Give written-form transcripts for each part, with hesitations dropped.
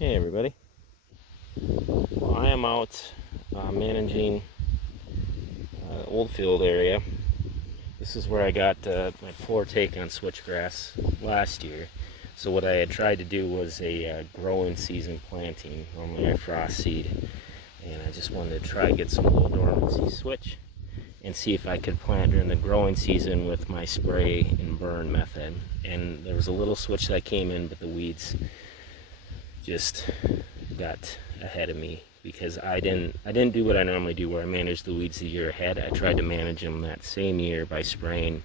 Hey everybody. Well, I am out managing Oldfield area. This is where I got my poor take on switchgrass last year. So what I had tried to do was a growing season planting. Normally I frost seed, and I just wanted to try to get some low dormancy switch and see if I could plant during the growing season with my spray and burn method. And there was a little switch that came in, but the weeds just got ahead of me because I didn't do what I normally do, where I manage the weeds the year ahead. I tried to manage them that same year by spraying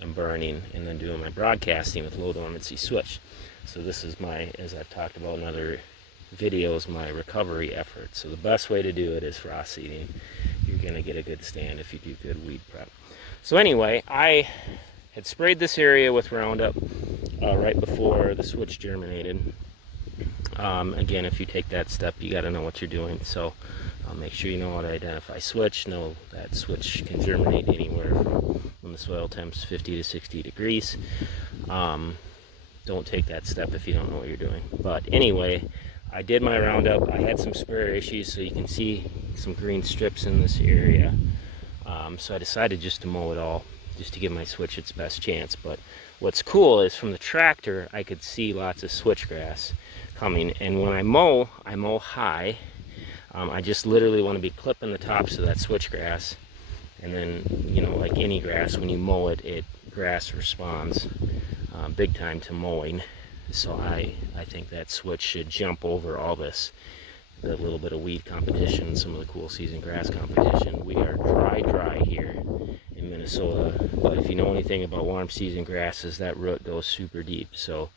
and burning and then doing my broadcasting with low dormancy switch. So this is my, as I've talked about in other videos, my recovery effort. So the best way to do it is frost seeding. You're going to get a good stand if you do good weed prep. So anyway, I had sprayed this area with Roundup right before the switch germinated. Again, if you take that step, you got to know what you're doing. So make sure you know how to identify switch. Know that switch can germinate anywhere from when the soil temp's 50 to 60 degrees. Don't take that step if you don't know what you're doing. But anyway, I did my Roundup. I had some sprayer issues, so you can see some green strips in this area. So I decided just to mow it all, just to give my switch its best chance. But what's cool is from the tractor, I could see lots of switchgrass coming, and when I mow high. I just literally want to be clipping the tops of that switchgrass, and then, you know, like any grass, when you mow it, grass responds big time to mowing. So I think that switch should jump over all this, the little bit of weed competition, some of the cool season grass competition. We are dry here in Minnesota, but if you know anything about warm season grasses, that root goes super deep. So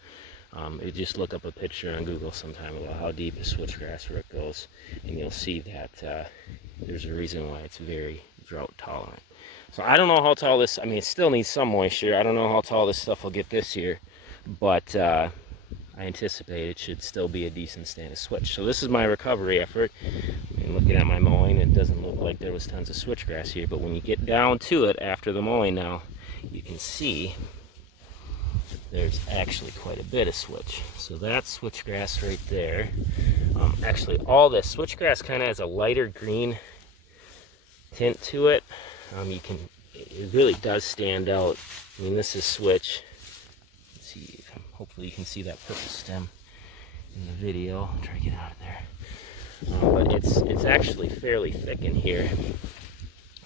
just look up a picture on Google sometime about how deep a switchgrass root goes, and you'll see that there's a reason why it's very drought tolerant. So I don't know how tall this, I mean, it still needs some moisture. I don't know how tall this stuff will get this year, but I anticipate it should still be a decent stand of switch. So this is my recovery effort. I mean, looking at my mowing, it doesn't look like there was tons of switchgrass here, but when you get down to it after the mowing now, you can see there's actually quite a bit of switch. So that's switchgrass right there. Actually, all this switchgrass kind of has a lighter green tint to it. It really does stand out. I mean, this is switch. Let's see, hopefully you can see that purple stem in the video. I'll try to get out of there. But it's actually fairly thick in here.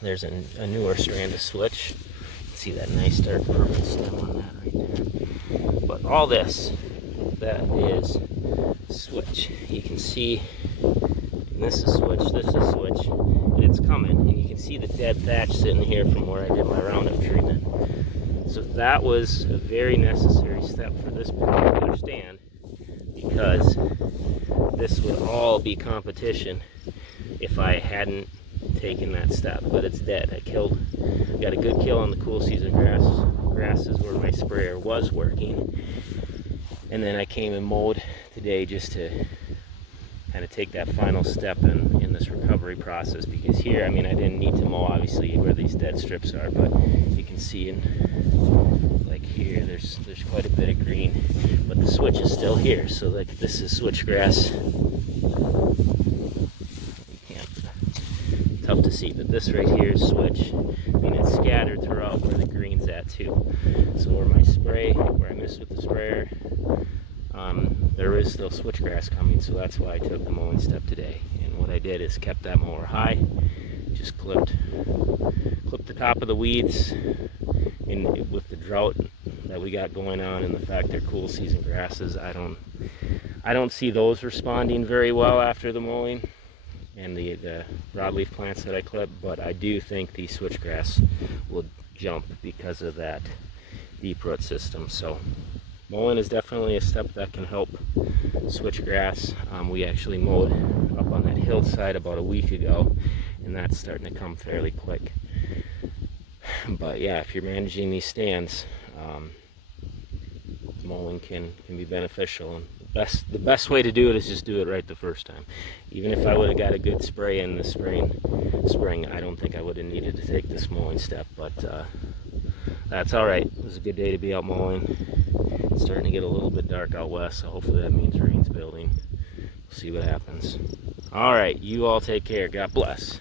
There's a newer strand of switch. See that nice dark purple stem on that right there. But all this, that is switch. You can see, and this is switch, and it's coming. And you can see the dead thatch sitting here from where I did my Roundup treatment. So that was a very necessary step for this particular stand, because this would all be competition if I hadn't taken that step. But it's dead. I got a good kill on the cool season grasses where my sprayer was working, and then I came and mowed today just to kind of take that final step in this recovery process. Because here, I mean, I didn't need to mow obviously where these dead strips are, but you can see like here there's quite a bit of green, but the switch is still here. So like this is switchgrass. Tough to see, but this right here is switch. I mean, it's scattered throughout where the green's at too. So where I missed with the sprayer, there is still switchgrass coming, so that's why I took the mowing step today. And what I did is kept that mower high, just clipped the top of the weeds. And with the drought that we got going on and the fact they're cool season grasses, I don't see those responding very well after the mowing and the broadleaf plants that I clip, but I do think the switchgrass will jump because of that deep root system. So mowing is definitely a step that can help switchgrass. We actually mowed up on that hillside about a week ago, and that's starting to come fairly quick. But yeah, if you're managing these stands, mowing can be beneficial. And the best way to do it is just do it right the first time. Even if I would have got a good spray in the spring, I don't think I would have needed to take this mowing step, but that's all right. It was a good day to be out mowing. It's starting to get a little bit dark out west, so hopefully that means rain's building. See what happens. All right, you all take care. God bless.